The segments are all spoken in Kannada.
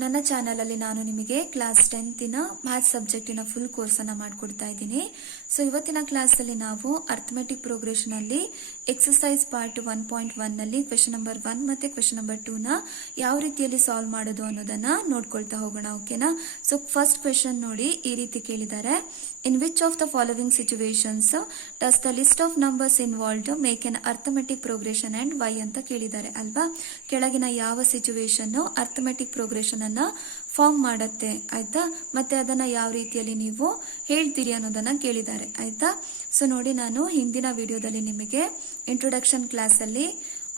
ನನ್ನ ಚಾನಲಲ್ಲಿ ನಾನು ನಿಮಗೆ ಕ್ಲಾಸ್ 10ನ ಮ್ಯಾಥ್ಸ್ ಸಬ್ಜೆಕ್ಟಿನ ಫುಲ್ ಕೋರ್ಸನ್ನು ಮಾಡಿಕೊಡ್ತಾ ಇದ್ದೀನಿ. ಸೊ ಇವತ್ತಿನ ಕ್ಲಾಸಲ್ಲಿ ನಾವು ಅರ್ಥಮೆಟಿಕ್ ಪ್ರೋಗ್ರೆಷನ್ ಅಲ್ಲಿ ಎಕ್ಸಸೈಸ್ ಪಾರ್ಟ್ 1.1 ನಲ್ಲಿ ಕ್ವೆಶ್ಚನ್ ನಂಬರ್ 1 ಮತ್ತೆ ಕ್ವೆಶ್ಚನ್ ನಂಬರ್ 2ನ ಯಾವ ರೀತಿಯಲ್ಲಿ ಸಾಲ್ವ್ ಮಾಡೋದು ಅನ್ನೋದನ್ನ ನೋಡ್ಕೊಳ್ತಾ ಹೋಗೋಣ. ಓಕೆನಾ? ಸೊ ಫಸ್ಟ್ ಕ್ವೆಶ್ಚನ್ ನೋಡಿ, ಈ ರೀತಿ ಕೇಳಿದ್ದಾರೆ. In which of the following situations does the list of numbers involved make an arithmetic progression and why ಅಂತ ಕೇಳಿದ್ದಾರೆ ಅಲ್ವಾ. ಕೆಳಗಿನ ಯಾವ ಸಿಚುವೇಶನ್ ಅರ್ಥಮೆಟಿಕ್ ಪ್ರೋಗ್ರೆಷನ್ ಅನ್ನ ಫಾರ್ಮ್ ಮಾಡುತ್ತೆ, ಆಯ್ತಾ, ಮತ್ತೆ ಅದನ್ನ ಯಾವ ರೀತಿಯಲ್ಲಿ ನೀವು ಹೇಳ್ತೀರಿ ಅನ್ನೋದನ್ನ ಕೇಳಿದ್ದಾರೆ, ಆಯ್ತಾ. ಸೊ ನೋಡಿ, ನಾನು ಹಿಂದಿನ ವಿಡಿಯೋದಲ್ಲಿ ನಿಮಗೆ ಇಂಟ್ರೊಡಕ್ಷನ್ ಕ್ಲಾಸ್ ಅಲ್ಲಿ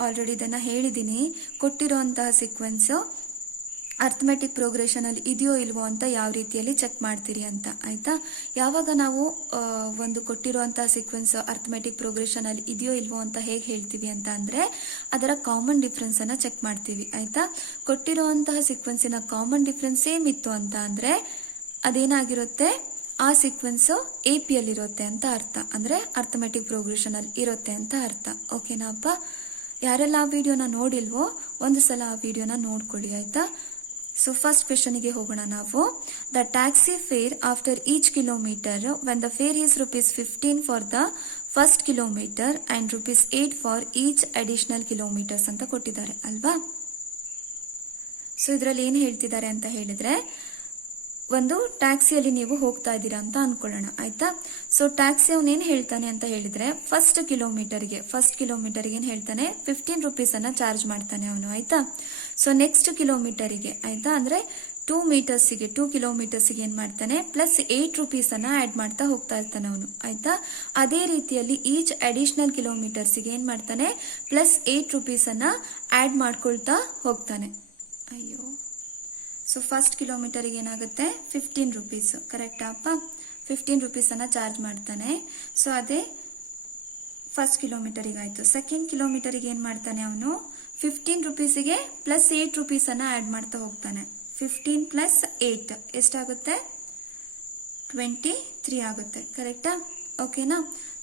ಆಲ್ರೆಡಿ ಇದನ್ನ ಹೇಳಿದ್ದೀನಿ. ಕೊಟ್ಟಿರುವಂತಹ ಸೀಕ್ವೆನ್ಸ್ ಅರ್ಥಮೆಟಿಕ್ ಪ್ರೋಗ್ರೆಷನ್ ಅಲ್ಲಿ ಇದೆಯೋ ಇಲ್ವೋ ಅಂತ ಯಾವ ರೀತಿಯಲ್ಲಿ ಚೆಕ್ ಮಾಡ್ತೀರಿ ಅಂತ, ಆಯ್ತಾ. ಯಾವಾಗ ನಾವು ಒಂದು ಕೊಟ್ಟಿರುವಂತಹ ಸೀಕ್ವೆನ್ಸ್ ಅರ್ಥಮೆಟಿಕ್ ಪ್ರೋಗ್ರೆಷನ್ ಅಲ್ಲಿ ಇದೆಯೋ ಇಲ್ವೋ ಅಂತ ಹೇಗೆ ಹೇಳ್ತೀವಿ ಅಂತ ಅಂದ್ರೆ ಅದರ ಕಾಮನ್ ಡಿಫ್ರೆನ್ಸ್ ಅನ್ನ ಚೆಕ್ ಮಾಡ್ತೀವಿ, ಆಯ್ತಾ. ಕೊಟ್ಟಿರುವಂತಹ ಸೀಕ್ವೆನ್ಸಿನ ಕಾಮನ್ ಡಿಫ್ರೆನ್ಸ್ ಸೇಮ್ ಇತ್ತು ಅಂತ ಅಂದ್ರೆ ಅದೇನಾಗಿರುತ್ತೆ, ಆ ಸೀಕ್ವೆನ್ಸ್ AP ಅಲ್ಲಿ ಇರುತ್ತೆ ಅಂತ ಅರ್ಥ, ಅಂದ್ರೆ ಅರ್ಥಮೆಟಿಕ್ ಪ್ರೋಗ್ರೆಷನ್ ಅಲ್ಲಿ ಇರುತ್ತೆ ಅಂತ ಅರ್ಥ. ಓಕೆನಾ ಅಪ್ಪ? ಯಾರೆಲ್ಲ ಆ ವಿಡಿಯೋನ ನೋಡಿಲ್ವೋ ಒಂದು ಸಲ ಆ ವಿಡಿಯೋನ ನೋಡ್ಕೊಳ್ಳಿ, ಆಯ್ತಾ. ಸೊ ಫಸ್ಟ್ ಕ್ವೆಶ್ಚನ್ಗೆ ಹೋಗೋಣ ನಾವು. The taxi fare after each kilometre when the fare is ₹15 for the first kilometre and ₹8 for each additional kilometres ಅಂತ ಕೊಟ್ಟಿದ್ದಾರೆ ಅಲ್ವಾ. ಸೊ ಇದರಲ್ಲಿ ಏನ್ ಹೇಳ್ತಿದ್ದಾರೆ ಅಂತ ಹೇಳಿದ್ರೆ, ಒಂದು ಟ್ಯಾಕ್ಸಿಯಲ್ಲಿ ನೀವು ಹೋಗ್ತಾ ಇದ್ದೀರಾ ಅಂತ ಅನ್ಕೊಳ್ಳೋಣ, ಆಯ್ತಾ. ಸೊ ಟ್ಯಾಕ್ಸಿ ಅವನೇನ್ ಹೇಳ್ತಾನೆ ಅಂತ ಹೇಳಿದ್ರೆ ಫಸ್ಟ್ ಕಿಲೋಮೀಟರ್ಗೆ ಏನ್ ಹೇಳ್ತಾನೆ, ₹15 ಅನ್ನ ಚಾರ್ಜ್ ಮಾಡ್ತಾನೆ ಅವನು, ಆಯ್ತಾ. ಸೊ ನೆಕ್ಸ್ಟ್ ಕಿಲೋಮೀಟರ್ಗೆ, ಆಯ್ತಾ, ಅಂದ್ರೆ 2 ಕಿಲೋಮೀಟರ್ಸ್ಗೆ ಏನ್ ಮಾಡ್ತಾನೆ, +8 ಅನ್ನ ಆಡ್ ಮಾಡ್ತಾ ಹೋಗ್ತಾ ಇರ್ತಾನೆ ಅವನು, ಆಯ್ತಾ. ಅದೇ ರೀತಿಯಲ್ಲಿ ಈಚ್ ಅಡಿಷನಲ್ ಕಿಲೋಮೀಟರ್ಸ್ಗೆ ಏನ್ ಮಾಡ್ತಾನೆ, +8 ಅನ್ನ ಆಡ್ ಮಾಡ್ಕೊಳ್ತಾ ಹೋಗ್ತಾನೆ. ಅಯ್ಯೋ, ಸೊ ಫಸ್ಟ್ ಕಿಲೋಮೀಟರ್ಗೆ ಏನಾಗುತ್ತೆ, ₹15, ಕರೆಕ್ಟಾ ಅಪ್ಪ? ₹15 ಅನ್ನ ಚಾರ್ಜ್ ಮಾಡ್ತಾನೆ. ಸೊ ಅದೇ ಫಸ್ಟ್ ಕಿಲೋಮೀಟರ್ಗೆ ಆಯ್ತು. ಸೆಕೆಂಡ್ ಕಿಲೋಮೀಟರ್ಗೆ ಏನ್ ಮಾಡ್ತಾನೆ ಅವನು, ₹15ಗೆ +8 ಅನ್ನ ಆಡ್ ಮಾಡ್ತಾ ಹೋಗ್ತಾನೆ. 15 + 8 ಎಷ್ಟಾಗುತ್ತೆ, 23 ಆಗುತ್ತೆ, ಕರೆಕ್ಟಾ? ಓಕೆನಾ?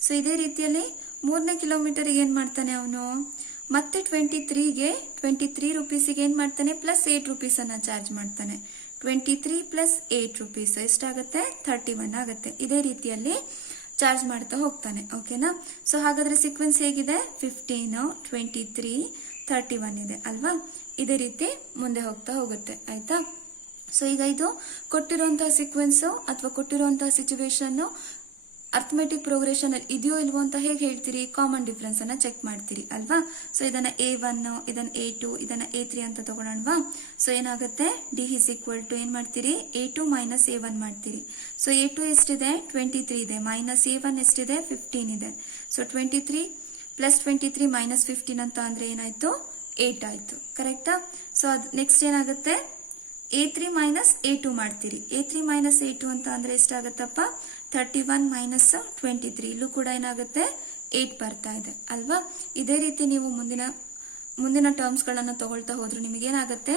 ಸೊ ಇದೇ ರೀತಿಯಲ್ಲಿ ಮೂರನೇ ಕಿಲೋಮೀಟರ್ಗೆ ಏನ್ ಮಾಡ್ತಾನೆ ಅವನು, ಮತ್ತೆ 23 ಏನ್ ಮಾಡ್ತಾನೆ, +8 ಅನ್ನ ಚಾರ್ಜ್ ಮಾಡ್ತಾನೆ. 23 + 8 ಎಷ್ಟಾಗುತ್ತೆ, 31 ಆಗುತ್ತೆ. ಇದೇ ರೀತಿಯಲ್ಲಿ ಚಾರ್ಜ್ ಮಾಡ್ತಾ ಹೋಗ್ತಾನೆ, ಓಕೆನಾ. ಸೊ ಹಾಗಾದ್ರೆ ಸೀಕ್ವೆನ್ಸ್ ಹೇಗಿದೆ, 15, 23, 31 ಇದೆ ಅಲ್ವಾ. ಇದೇ ರೀತಿ ಮುಂದೆ ಹೋಗ್ತಾ ಹೋಗುತ್ತೆ, ಆಯ್ತಾ. ಸೊ ಈಗ ಇದು ಕೊಟ್ಟಿರುವಂತಹ ಸೀಕ್ವೆನ್ಸ್ ಅಥವಾ ಕೊಟ್ಟಿರುವಂತಹ ಸಿಚುವೇಶನ್ ಅರ್ಥಮೆಟಿಕ್ ಪ್ರೋಗ್ರೆಷನ್ ಅಲ್ಲಿ ಇದೆಯೋ ಇಲ್ವೋ ಅಂತ ಹೇಗೆ ಹೇಳ್ತೀರಿ, ಕಾಮನ್ ಡಿಫ್ರೆನ್ಸ್ ಅನ್ನ ಚೆಕ್ ಮಾಡ್ತೀರಿ ಅಲ್ವಾ. ಸೊ ಇದನ್ನ A1, ಇದನ್ನ A2, ಇದನ್ನ A3 ಅಂತ ತಗೊಳ್ಳೋಣವಾ. ಸೊ ಏನಾಗುತ್ತೆ, D = ಏನ್ ಮಾಡ್ತೀರಿ, A2 - A1 ಮಾಡ್ತೀರಿ. ಸೊ A2 ಎಷ್ಟಿದೆ, 23 ಇದೆ, -A1 ಎಷ್ಟಿದೆ, 15 ಇದೆ. ಸೊ 23 + 23 - 15 ಅಂತ ಅಂದ್ರೆ ಏನಾಯ್ತು, 8 ಆಯ್ತು, ಕರೆಕ್ಟಾ. ಸೊ ಅದ್ ನೆಕ್ಸ್ಟ್ ಏನಾಗುತ್ತೆ, A3 - A2 ಮಾಡ್ತೀರಿ. A3 - A2 ಅಂತ ಅಂದ್ರೆ ಎಷ್ಟಾಗತ್ತಪ್ಪ, 31 - 23. ಇಲ್ಲೂ ಕೂಡ ಏನಾಗುತ್ತೆ, 8 ಬರ್ತಾ ಇದೆ ಅಲ್ವಾ. ಇದೇ ರೀತಿ ನೀವು ಮುಂದಿನ ಟರ್ಮ್ಸ್ ಗಳನ್ನ ತಗೊಳ್ತಾ ಹೋದ್ರು ನಿಮಗೆ ಏನಾಗುತ್ತೆ,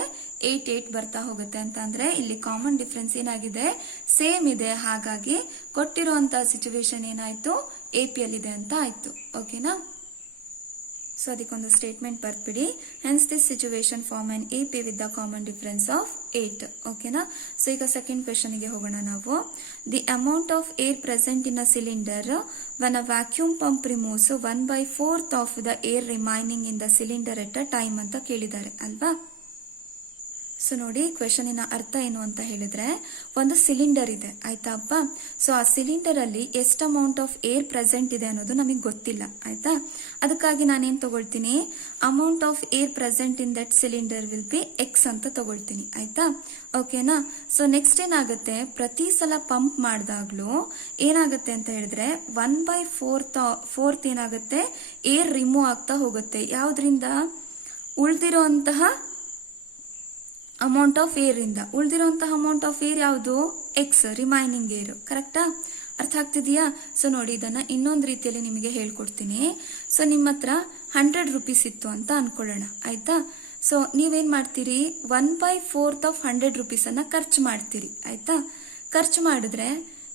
8 ಬರ್ತಾ ಹೋಗುತ್ತೆ. ಅಂತ ಅಂದ್ರೆ ಇಲ್ಲಿ ಕಾಮನ್ ಡಿಫ್ರೆನ್ಸ್ ಏನಾಗಿದೆ, ಸೇಮ್ ಇದೆ. ಹಾಗಾಗಿ ಕೊಟ್ಟಿರುವಂತಹ ಸಿಚುವೇಶನ್ ಏನಾಯ್ತು, AP ಅಲ್ಲಿದೆ ಅಂತ ಆಯ್ತು, ಓಕೆನಾ. ಸೊ ಅದಕ್ಕೊಂದು ಸ್ಟೇಟ್ಮೆಂಟ್ ಬರ್ಬಿಡಿ. Hence this situation form on AP with the common difference of 8, ಓಕೆನಾ. ಸೊ ಈಗ ಸೆಕೆಂಡ್ ಕ್ವೆಶ್ಚನ್ಗೆ ಹೋಗೋಣ ನಾವು. The amount of air present in a cylinder when a vacuum pump removes 1/4 of the air remaining in the cylinder at a time ಅಂತ ಕೇಳಿದ್ದಾರೆ ಅಲ್ವಾ. ಸೊ ನೋಡಿ, ಕ್ವೆಶ್ಚನಿನ ಅರ್ಥ ಏನು ಅಂತ ಹೇಳಿದ್ರೆ, ಒಂದು ಸಿಲಿಂಡರ್ ಇದೆ, ಆಯ್ತಾ ಅಪ್ಪ. ಸೊ ಆ ಸಿಲಿಂಡರ್ ಅಲ್ಲಿ ಎಷ್ಟು ಅಮೌಂಟ್ ಆಫ್ ಏರ್ ಪ್ರೆಸೆಂಟ್ ಇದೆ ಅನ್ನೋದು ನಮಗೆ ಗೊತ್ತಿಲ್ಲ, ಆಯ್ತಾ. ಅದಕ್ಕಾಗಿ ನಾನೇನ್ ತಗೊಳ್ತೀನಿ, amount of air present in that cylinder will be X ಅಂತ ತಗೊಳ್ತೀನಿ, ಆಯ್ತಾ. ಓಕೆನಾ. ಸೊ ನೆಕ್ಸ್ಟ್ ಏನಾಗುತ್ತೆ, ಪ್ರತಿ ಸಲ ಪಂಪ್ ಮಾಡಿದಾಗ್ಲೂ ಏನಾಗುತ್ತೆ ಅಂತ ಹೇಳಿದ್ರೆ 1/4 ಏನಾಗುತ್ತೆ, ಏರ್ ರಿಮೂವ್ ಆಗ್ತಾ ಹೋಗುತ್ತೆ. ಯಾವ್ದ್ರಿಂದ, ಉಳಿದಿರುವಂತಹ ಅಮೌಂಟ್ ಆಫ್ ಏರ್ ಇಂದ. ಉಳಿದಿರುವಂತಹ ಅಮೌಂಟ್ ಆಫ್ ಏರ್ ಯಾವುದು, X, ರಿಮೈನಿಂಗ್ ಏರ್, ಕರೆಕ್ಟಾ? ಅರ್ಥ ಆಗ್ತಿದೆಯಾ? ಸೊ ನೋಡಿ, ಇದನ್ನ ಇನ್ನೊಂದು ರೀತಿಯಲ್ಲಿ ನಿಮಗೆ ಹೇಳ್ಕೊಡ್ತೀನಿ. ಸೊ ನಿಮ್ಮ ಹತ್ರ ₹100 ಇತ್ತು ಅಂತ ಅನ್ಕೊಳ್ಳೋಣ, ಆಯ್ತಾ. ಸೊ ನೀವೇನ್ ಮಾಡ್ತೀರಿ, 1/4 ಆಫ್ ₹100 ಅನ್ನ ಖರ್ಚು ಮಾಡ್ತೀರಿ, ಆಯ್ತಾ. ಖರ್ಚು ಮಾಡಿದ್ರೆ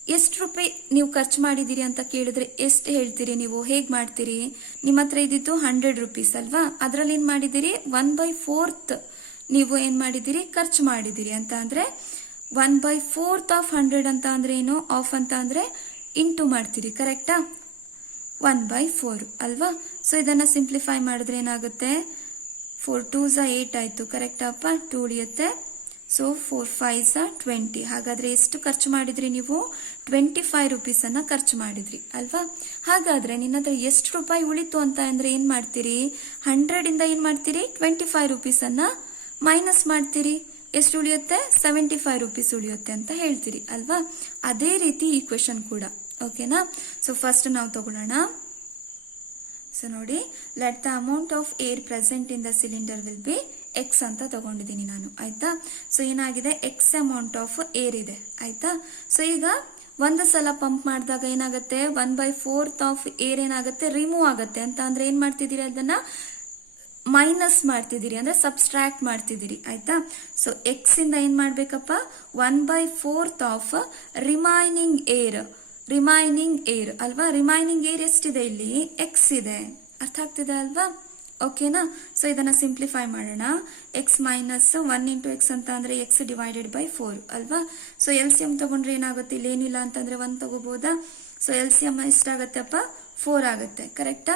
ಎಷ್ಟು ರೂಪಾಯಿ ನೀವು ಖರ್ಚು ಮಾಡಿದಿರಿ ಅಂತ ಕೇಳಿದ್ರೆ ಎಷ್ಟು ಹೇಳ್ತೀರಿ ನೀವು, ಹೇಗ್ ಮಾಡ್ತೀರಿ, ನಿಮ್ಮ ಹತ್ರ ಇದ್ದಿದ್ದು ₹100 ಅಲ್ವಾ. ಅದ್ರಲ್ಲಿ ಏನ್ ಮಾಡಿದಿರಿ, 1/4 ನೀವು ಏನ್ ಮಾಡಿದಿರಿ, ಖರ್ಚು ಮಾಡಿದಿರಿ ಅಂತ ಅಂದ್ರೆ 1/4 ಆಫ್ 100 ಅಂತ ಅಂದ್ರೆ ಏನು, ಆಫ್ ಅಂತ ಅಂದ್ರೆ ಇಂಟು ಮಾಡ್ತೀರಿ, ಕರೆಕ್ಟಾ? 1/4 ಅಲ್ವಾ? ಸೊ ಇದನ್ನ ಸಿಂಪ್ಲಿಫೈ ಮಾಡಿದ್ರೆ ಏನಾಗುತ್ತೆ, 4 2s 8 ಆಯ್ತು, ಕರೆಕ್ಟಾ ಅಪ್ಪ? 2 ಉಳಿಯುತ್ತೆ. So 4 5s 20. ಹಾಗಾದ್ರೆ ಎಷ್ಟು ಖರ್ಚು ಮಾಡಿದ್ರಿ ನೀವು? 25 ರುಪೀಸ್ ಅನ್ನ ಖರ್ಚು ಮಾಡಿದ್ರಿ ಅಲ್ವಾ? ಹಾಗಾದ್ರೆ ನಿನ್ನ ಹತ್ರ ಎಷ್ಟು ರೂಪಾಯಿ ಉಳಿತು ಅಂತ ಅಂದ್ರೆ ಏನ್ ಮಾಡ್ತೀರಿ, 100 ಇಂದ ಏನ್ ಮಾಡ್ತೀರಿ, 25 ರುಪೀಸ್ ಅನ್ನ ಮೈನಸ್ ಮಾಡ್ತೀರಿ. ಎಷ್ಟು ಉಳಿಯುತ್ತೆ, 75 ರುಪೀಸ್ ಉಳಿಯುತ್ತೆ ಅಂತ ಹೇಳ್ತೀರಿ ಅಲ್ವಾ? ಅದೇ ರೀತಿ ಈ ಕ್ವೆಶನ್ ಕೂಡ, ಓಕೆನಾ? ಸೊ ಫಸ್ಟ್ ನಾವು ತಗೊಳ್ಳೋಣ. ಸೊ ನೋಡಿ, let the amount of air present in the cylinder will be X ಅಂತ ತಗೊಂಡಿದ್ದೀನಿ ನಾನು, ಆಯ್ತಾ? ಸೊ ಏನಾಗಿದೆ, ಎಕ್ಸ್ ಅಮೌಂಟ್ ಆಫ್ ಏರ್ ಇದೆ, ಆಯ್ತಾ? ಸೊ ಈಗ ಒಂದು ಸಲ ಪಂಪ್ ಮಾಡಿದಾಗ ಏನಾಗುತ್ತೆ, 1/4 ಆಫ್ ಏರ್ ಏನಾಗುತ್ತೆ, ರಿಮೂವ್ ಆಗುತ್ತೆ ಅಂತ ಅಂದ್ರೆ ಏನ್ ಮಾಡ್ತಿದ್ದೀರಿ, ಅದನ್ನ ಮೈನಸ್ ಮಾಡ್ತಿದ್ದೀರಿ, ಅಂದ್ರೆ ಸಬ್ಸ್ಟ್ರಾಕ್ಟ್ ಮಾಡ್ತಿದ್ದೀರಿ, ಆಯ್ತಾ? ಸೊ ಎಕ್ಸ್ ಇಂದ ಏನ್ ಮಾಡ್ಬೇಕಪ್ಪ, 1/4 ಆಫ್ ರಿಮೈನಿಂಗ್ ಏರ್ ಅಲ್ವಾ? ರಿಮೈನಿಂಗ್ ಏರ್ ಎಷ್ಟಿದೆ ಇಲ್ಲಿ, ಎಕ್ಸ್ ಇದೆ, ಅರ್ಥ ಆಗ್ತಿದೆ ಅಲ್ವಾ? ಓಕೆನಾ? ಸೊ ಇದನ್ನ ಸಿಂಪ್ಲಿಫೈ ಮಾಡೋಣ. ಎಕ್ಸ್ ಮೈನಸ್ 1 ಇಂಟು ಎಕ್ಸ್ ಅಂತ ಅಂದ್ರೆ ಎಕ್ಸ್ ಡಿವೈಡೆಡ್ ಬೈ 4 ಅಲ್ವಾ? ಸೊ LCM ತಗೊಂಡ್ರೆ ಏನಾಗುತ್ತೆ, ಇಲ್ಲಿ ಏನಿಲ್ಲ ಅಂತಂದ್ರೆ 1 ತಗೋಬಹುದಾ? ಸೊ LCM ಎಷ್ಟಾಗತ್ತಪ್ಪ, 4 ಆಗುತ್ತೆ, ಕರೆಕ್ಟಾ?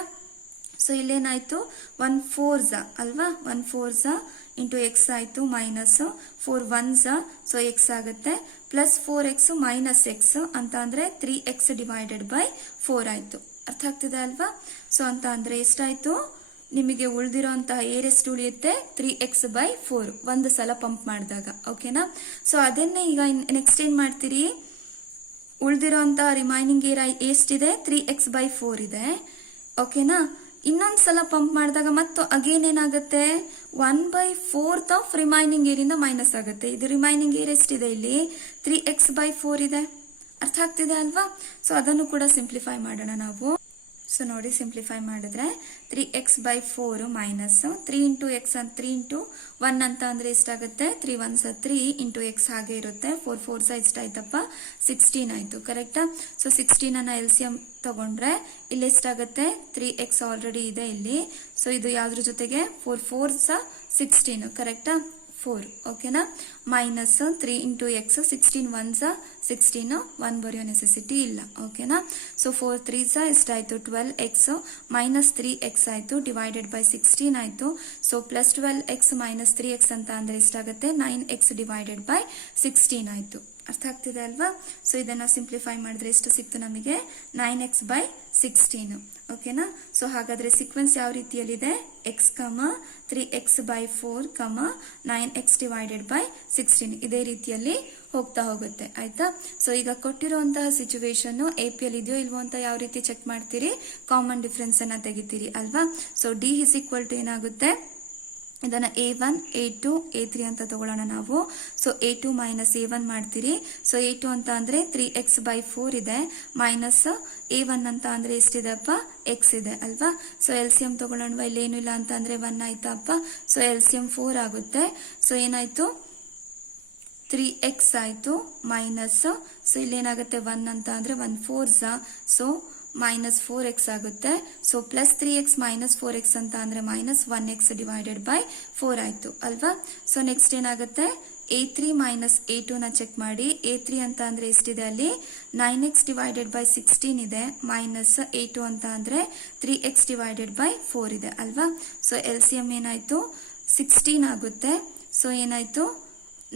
ಸೊ ಇಲ್ಲೇನಾಯ್ತು, 1 4s ಅಲ್ವಾ, 1 4s ಇಂಟು ಎಕ್ಸ್ ಆಯ್ತು, ಮೈನಸ್ 4 1s, ಸೊ ಎಕ್ಸ್ ಆಗುತ್ತೆ, ಪ್ಲಸ್ 4x ಮೈನಸ್ ಎಕ್ಸ್ ಅಂತ ಅಂದ್ರೆ 3x ಡಿವೈಡೆಡ್ ಬೈ 4 ಆಯ್ತು, ಅರ್ಥ ಆಗ್ತಿದೆ ಅಲ್ವಾ? ಸೊ ಅಂತ ಅಂದ್ರೆ ಎಷ್ಟಾಯ್ತು, ನಿಮಗೆ ಉಳಿದಿರೋಂತಹ ಏರ್ ಎಷ್ಟು ಉಳಿಯುತ್ತೆ, 3x/4 ಒಂದು ಸಲ ಪಂಪ್ ಮಾಡಿದಾಗ, ಓಕೆನಾ? ಸೊ ಅದನ್ನೇ ಈಗ ನೆಕ್ಸ್ಟ್ ಏನ್ ಮಾಡ್ತೀರಿ, ಉಳಿದಿರೋಂತಹ ರಿಮೈನಿಂಗ್ ಏರ್ ಎಷ್ಟಿದೆ, 3x/4 ಇದೆ, ಓಕೆನಾ? ಇನ್ನೊಂದ್ಸಲ ಪಂಪ್ ಮಾಡಿದಾಗ ಮತ್ತು ಅಗೇನ್ ಏನಾಗುತ್ತೆ, 1/4 ಆಫ್ ರಿಮೈನಿಂಗ್ ಏರ್ ಇಂದ ಮೈನಸ್ ಆಗುತ್ತೆ. ಇದು ರಿಮೈನಿಂಗ್ ಏರ್ ಎಷ್ಟಿದೆ ಇಲ್ಲಿ, 3x/4 ಇದೆ, ಅರ್ಥ ಆಗ್ತಿದೆ ಅಲ್ವಾ? ಸೊ ಅದನ್ನು ಕೂಡ ಸಿಂಪ್ಲಿಫೈ ಮಾಡೋಣ ನಾವು. ಸೊ ನೋಡಿ, ಸಿಂಪ್ಲಿಫೈ ಮಾಡಿದ್ರೆ 3x/4 ಮೈನಸ್ 3 ಇಂಟು ಎಕ್ಸ್ ಅಂತ 3 ಇಂಟು 1 ಅಂತ ಅಂದ್ರೆ ಎಷ್ಟಾಗುತ್ತೆ, 3 1s 3 ಇಂಟು ಎಕ್ಸ್ ಹಾಗೆ ಇರುತ್ತೆ, 4 4s ಎಷ್ಟಾಯ್ತಪ್ಪ, 16 ಆಯ್ತು, ಕರೆಕ್ಟಾ? ಸೊ 16 ಅನ್ನ LCM ತಗೊಂಡ್ರೆ ಇಲ್ಲಿ ಎಷ್ಟಾಗುತ್ತೆ, 3x ಆಲ್ರೆಡಿ ಇದೆ ಇಲ್ಲಿ, ಸೊ ಇದು ಯಾವ್ದ್ರ ಜೊತೆಗೆ, 4 4s 16, ಕರೆಕ್ಟಾ? 4, ಓಕೆನಾ? ಮೈನಸ್ 3 ಇಂಟು ಎಕ್ಸ್, 16 1s 16, 1 ಬರೆಯೋ ನೆಸೆಸಿಟಿ ಇಲ್ಲ, ಓಕೆನಾ? ಸೊ 4 3s ಎಷ್ಟಾಯ್ತು, 12x ಮೈನಸ್ 3x ಆಯ್ತು, ಡಿವೈಡೆಡ್ ಬೈ 16 ಆಯ್ತು. So plus 12x minus 3x ಅಂತ ಅಂದ್ರೆ ಎಷ್ಟಾಗುತ್ತೆ, 9x ಡಿವೈಡೆಡ್ ಬೈ 16 ಆಯ್ತು, ಅರ್ಥ ಆಗ್ತಿದೆ ಅಲ್ವಾ? ಸೊ ಇದನ್ನ ಸಿಂಪ್ಲಿಫೈ ಮಾಡಿದ್ರೆ ಎಷ್ಟು ಸಿಕ್ತು ನಮಗೆ, 9x/16, ಓಕೆನಾ? ಸೊ ಹಾಗಾದ್ರೆ ಸೀಕ್ವೆನ್ಸ್ ಯಾವ ರೀತಿಯಲ್ಲಿದೆ, x, 3x/4, 9x divided by 16 ಇದೇ ರೀತಿಯಲ್ಲಿ ಹೋಗ್ತಾ ಹೋಗುತ್ತೆ, ಆಯ್ತಾ? ಸೊ ಈಗ ಕೊಟ್ಟಿರುವಂತಹ ಸಿಚುವೇಶನ್ APL ಇದೆಯೋ ಇಲ್ವೋ ಅಂತ ಯಾವ ರೀತಿ ಚೆಕ್ ಮಾಡ್ತೀರಿ, ಕಾಮನ್ ಡಿಫರೆನ್ಸ್ ಅನ್ನ ತೆಗಿತೀರಿ ಅಲ್ವಾ? So D is equal to ಏನಾಗುತ್ತೆ, ಇದನ್ನ A1 A2 A3 ಅಂತ ತಗೊಳ್ಳೋಣ ನಾವು. ಸೊ A2 ಮೈನಸ್ A1 ಮಾಡ್ತೀರಿ. ಸೊ A2 ಅಂತ ಅಂದ್ರೆ 3x/4 ಇದೆ, ಮೈನಸ್ A1 ಅಂತ ಅಂದ್ರೆ ಎಷ್ಟಿದೆಪ್ಪ, x ಇದೆ ಅಲ್ವಾ? ಸೊ LCM ತಗೊಳ್ಳೋಣ, ಇಲ್ಲಿ ಏನು ಇಲ್ಲ ಅಂತ ಅಂದ್ರೆ 1 ಆಯ್ತಪ್ಪ. ಸೊ LCM 4 ಆಗುತ್ತೆ. ಸೊ ಏನಾಯ್ತು, 3x ಆಯ್ತು, ಮೈನಸ್, ಸೊ ಇಲ್ಲೇನಾಗುತ್ತೆ 1 ಅಂತ ಅಂದ್ರೆ 1 4s, ಸೊ ಮೈನಸ್ 4x ಆಗುತ್ತೆ. So plus 3x minus 4x ಅಂತ ಅಂದ್ರೆ ಮೈನಸ್ 1x ಡಿವೈಡೆಡ್ ಬೈ 4 ಆಯ್ತು ಅಲ್ವಾ? ಸೊ ನೆಕ್ಸ್ಟ್ ಏನಾಗುತ್ತೆ, A3 ಮೈನಸ್ A2 ನ ಚೆಕ್ ಮಾಡಿ. A3 ಅಂತ ಅಂದ್ರೆ ಎಷ್ಟಿದೆ ಅಲ್ಲಿ, 9x ಡಿವೈಡೆಡ್ ಬೈ 16 ಇದೆ, ಮೈನಸ್ A2 ಅಂತ ಅಂದ್ರೆ 3x ಡಿವೈಡೆಡ್ ಬೈ 4 ಇದೆ ಅಲ್ವಾ? ಸೊ LCM ಏನಾಯ್ತು, 16 ಆಗುತ್ತೆ. ಸೊ ಏನಾಯ್ತು,